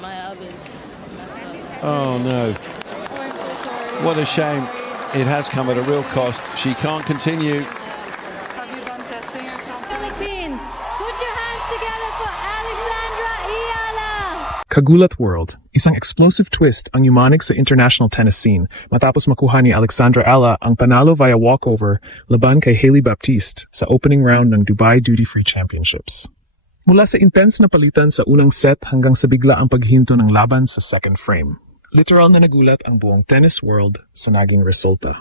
my elbow's messed up. Oh no. Oh, I'm so sorry. What a shame. It has come at a real cost. She can't continue. Have you done testing or something? Philippines, put your hands together for Alexandra Ayala! Kagulat World, isang explosive twist ang Umanic sa international tennis scene matapos makuha ni Alexandra Ayala ang panalo via walkover laban kay Hailey Baptiste sa opening round ng Dubai Duty Free Championships. Mula sa intense na palitan sa unang set hanggang sa bigla ang paghinto ng laban sa second frame. Literal na nagulat ang buong tennis world sa naging resulta.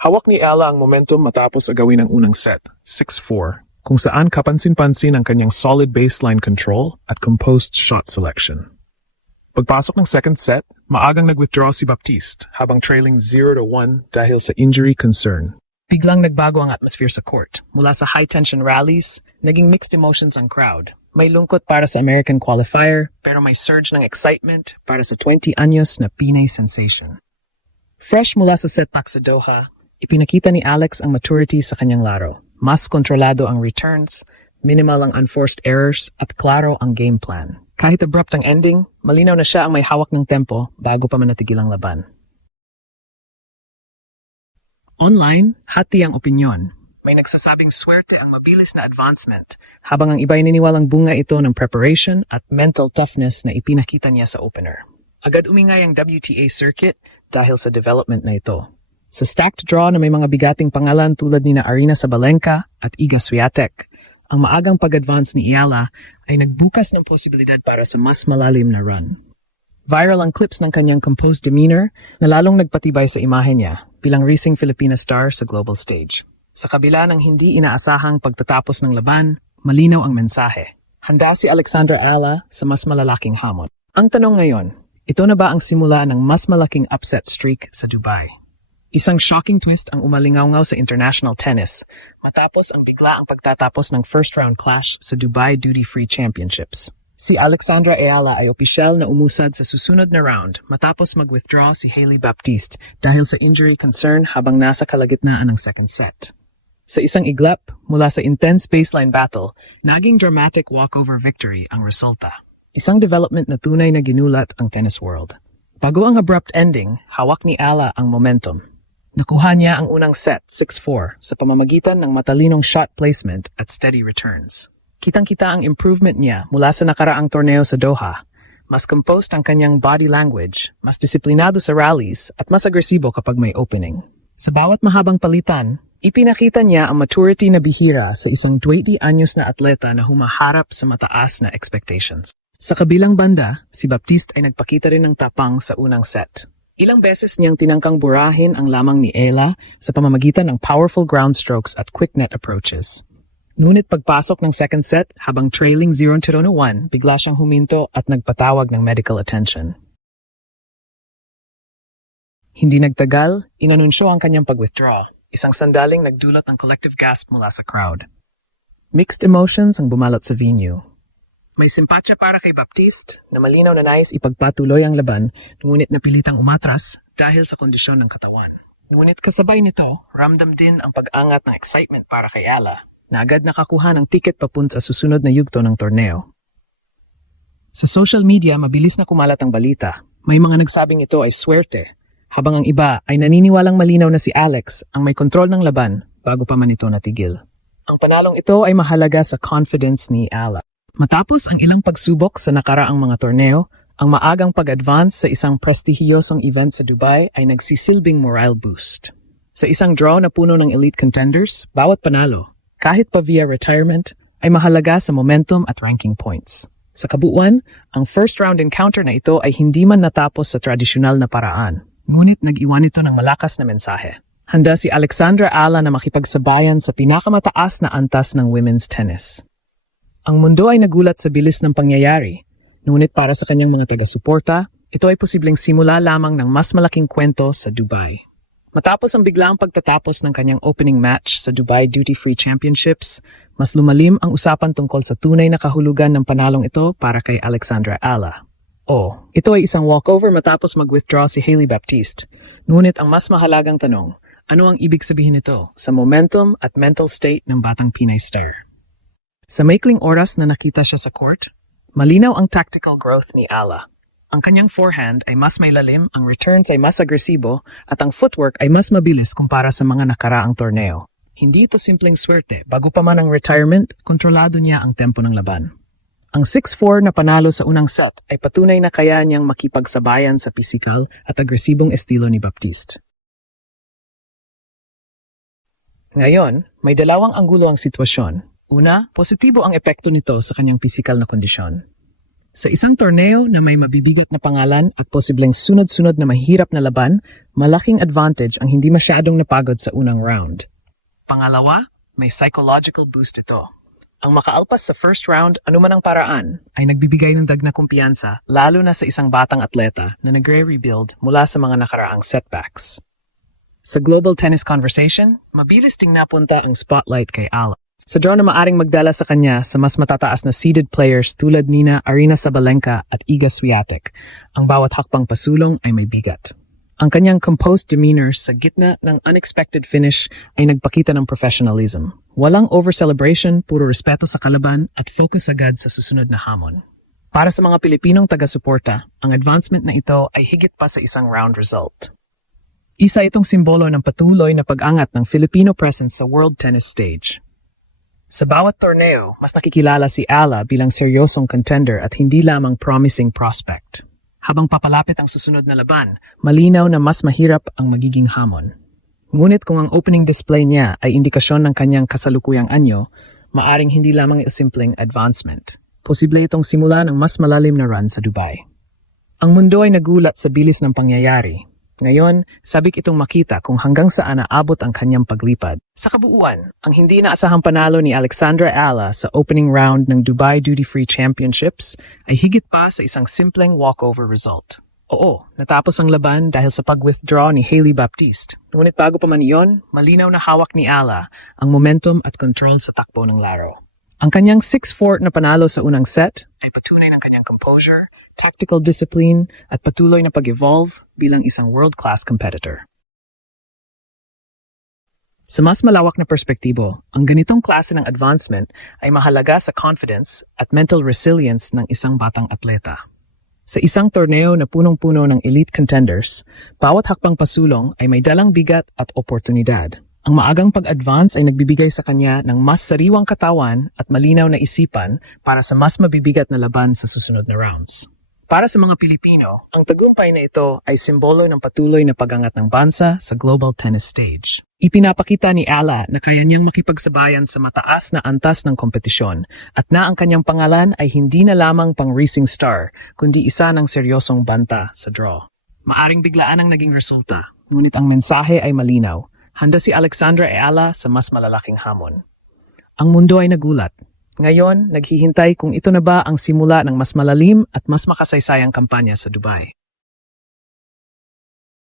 Hawak ni Ayala ang momentum matapos agawin ang unang set, 6-4, kung saan kapansin-pansin ang kanyang solid baseline control at composed shot selection. Pagpasok ng second set, maagang nag-withdraw si Baptiste habang trailing 0-1 dahil sa injury concern. Biglang nagbago ang atmosphere sa court. Mula sa high-tension rallies, naging mixed emotions ang crowd. May lungkot para sa American qualifier, pero may surge ng excitement para sa 20 anyos na Pinay sensation. Fresh mula sa setback sa Doha, ipinakita ni Alex ang maturity sa kanyang laro. Mas kontrolado ang returns, minimal ang unforced errors, at klaro ang game plan. Kahit abrupt ang ending, malinaw na siya ang may hawak ng tempo bago pa manatigil ang laban. Online, hati ang opinyon. May nagsasabing swerte ang mabilis na advancement, habang ang iba'y niniwalang bunga ito ng preparation at mental toughness na ipinakita niya sa opener. Agad umingay ang WTA circuit dahil sa development na ito. Sa stacked draw na may mga bigating pangalan tulad ni na Aryna Sabalenka at Iga Swiatek, ang maagang pag-advance ni Ayala ay nagbukas ng posibilidad para sa mas malalim na run. Viral ang clips ng kanyang composed demeanor na lalong nagpatibay sa imahe niya bilang rising Filipina star sa global stage. Sa kabila ng hindi inaasahang pagtatapos ng laban, malinaw ang mensahe. Handa si Alexandra Ayala sa mas malalaking hamon. Ang tanong ngayon, ito na ba ang simula ng mas malaking upset streak sa Dubai? Isang shocking twist ang umalingaw-ngaw sa international tennis matapos ang bigla ang pagtatapos ng first-round clash sa Dubai Duty Free Championships. Si Alexandra Ayala ay opisyal na umusad sa susunod na round matapos mag-withdraw si Hailey Baptiste dahil sa injury concern habang nasa kalagitnaan ng second set. Sa isang iglap, mula sa intense baseline battle, naging dramatic walkover victory ang resulta. Isang development na tunay na ginulat ang tennis world. Bago ang abrupt ending, hawak ni Ayala ang momentum. Nakuha niya ang unang set, 6-4, sa pamamagitan ng matalinong shot placement at steady returns. Kitang-kita ang improvement niya mula sa nakaraang torneo sa Doha. Mas composed ang kanyang body language, mas disiplinado sa rallies, at mas agresibo kapag may opening. Sa bawat mahabang palitan, ipinakita niya ang maturity na bihira sa isang 20 anyos na atleta na humaharap sa mataas na expectations. Sa kabilang banda, si Baptiste ay nagpakita rin ng tapang sa unang set. Ilang beses niyang tinangkang burahin ang lamang ni Ayala sa pamamagitan ng powerful ground strokes at quick net approaches. Ngunit pagpasok ng second set, habang trailing 0-1, bigla siyang huminto at nagpatawag ng medical attention. Hindi nagtagal, inanunsyo ang kanyang pag-withdraw. Isang sandaling nagdulot ng collective gasp mula sa crowd. Mixed emotions ang bumalot sa venue. May simpatya para kay Baptiste na malinaw na nais ipagpatuloy ang laban, ngunit napilitang umatras dahil sa kondisyon ng katawan. Ngunit kasabay nito, ramdam din ang pag-angat ng excitement para kay Ayala, na agad nakakuha ng tiket papunta sa susunod na yugto ng torneo. Sa social media, mabilis na kumalat ang balita. May mga nagsabing ito ay swerte, habang ang iba ay naniniwalang malinaw na si Alex ang may kontrol ng laban bago pa man ito natigil. Ang panalong ito ay mahalaga sa confidence ni Ayala. Matapos ang ilang pagsubok sa nakaraang mga torneo, ang maagang pag-advance sa isang prestihiyosong event sa Dubai ay nagsisilbing morale boost. Sa isang draw na puno ng elite contenders, bawat panalo, kahit pa via retirement, ay mahalaga sa momentum at ranking points. Sa kabuuan, ang first round encounter na ito ay hindi man natapos sa tradisyonal na paraan. Ngunit nag-iwan ito ng malakas na mensahe. Handa si Alexandra Ayala na makipagsabayan sa pinakamataas na antas ng women's tennis. Ang mundo ay nagulat sa bilis ng pangyayari, ngunit para sa kanyang mga taga-suporta, ito ay posibleng simula lamang ng mas malaking kwento sa Dubai. Matapos ang biglaang pagtatapos ng kanyang opening match sa Dubai Duty Free Championships, mas lumalim ang usapan tungkol sa tunay na kahulugan ng panalong ito para kay Alexandra Ayala. Ito ay isang walkover matapos mag-withdraw si Hailey Baptiste. Ngunit ang mas mahalagang tanong, ano ang ibig sabihin nito sa momentum at mental state ng batang Pinay star? Sa maikling oras na nakita siya sa court, malinaw ang tactical growth ni Ayala. Ang kanyang forehand ay mas may lalim, ang returns ay mas agresibo, at ang footwork ay mas mabilis kumpara sa mga nakaraang torneo. Hindi ito simpleng swerte. Bago pa man ang retirement, kontrolado niya ang tempo ng laban. Ang 6-4 na panalo sa unang set ay patunay na kaya niyang makipagsabayan sa pisikal at agresibong estilo ni Baptiste. Ngayon, may dalawang anggulo ang sitwasyon. Una, positibo ang epekto nito sa kanyang pisikal na kondisyon. Sa isang torneo na may mabibigat na pangalan at posibleng sunod-sunod na mahirap na laban, malaking advantage ang hindi masyadong napagod sa unang round. Pangalawa, may psychological boost ito. Ang makaalpas sa first round, anuman ang paraan, ay nagbibigay ng dagna kumpiyansa, lalo na sa isang batang atleta na nagre-rebuild mula sa mga nakaraang setbacks. Sa Global Tennis Conversation, mabilis ting napunta ang spotlight kay Ala. Sa draw na maaring magdala sa kanya sa mas matataas na seeded players tulad nina Aryna Sabalenka at Iga Swiatek, ang bawat hakbang pasulong ay may bigat. Ang kanyang composed demeanor sa gitna ng unexpected finish ay nagpakita ng professionalism. Walang over-celebration, puro respeto sa kalaban at focus agad sa susunod na hamon. Para sa mga Pilipinong taga-suporta, ang advancement na ito ay higit pa sa isang round result. Isa itong simbolo ng patuloy na pag-angat ng Filipino presence sa world tennis stage. Sa bawat torneo, mas nakikilala si Ala bilang seryosong contender at hindi lamang promising prospect. Habang papalapit ang susunod na laban, malinaw na mas mahirap ang magiging hamon. Ngunit kung ang opening display niya ay indikasyon ng kanyang kasalukuyang anyo, maaring hindi lamang ito simpleng advancement. Posible itong simula ng mas malalim na run sa Dubai. Ang mundo ay nagulat sa bilis ng pangyayari. Ngayon, sabik itong makita kung hanggang saan naabot ang kanyang paglipad. Sa kabuuan, ang hindi naasahang panalo ni Alexandra Ala sa opening round ng Dubai Duty Free Championships ay higit pa sa isang simpleng walkover result. Oo, natapos ang laban dahil sa pag-withdraw ni Hailey Baptiste. Ngunit bago pa man iyon, malinaw na hawak ni Ala ang momentum at control sa takbo ng laro. Ang kanyang 6-4 na panalo sa unang set ay patunay ng kanyang composure, tactical discipline at patuloy na pag-evolve bilang isang world-class competitor. Sa mas malawak na perspektibo, ang ganitong klase ng advancement ay mahalaga sa confidence at mental resilience ng isang batang atleta. Sa isang torneo na punong-puno ng elite contenders, bawat hakbang pasulong ay may dalang bigat at oportunidad. Ang maagang pag-advance ay nagbibigay sa kanya ng mas sariwang katawan at malinaw na isipan para sa mas mabibigat na laban sa susunod na rounds. Para sa mga Pilipino, ang tagumpay na ito ay simbolo ng patuloy na pag-angat ng bansa sa global tennis stage. Ipinapakita ni Ala na kaya niyang makipagsabayan sa mataas na antas ng kompetisyon at na ang kanyang pangalan ay hindi na lamang pang racing star, kundi isa ng seryosong banta sa draw. Maaring biglaan ang naging resulta, ngunit ang mensahe ay malinaw. Handa si Alexandra Ala sa mas malalaking hamon. Ang mundo ay nagulat. Ngayon, naghihintay kung ito na ba ang simula ng mas malalim at mas makasaysayang kampanya sa Dubai.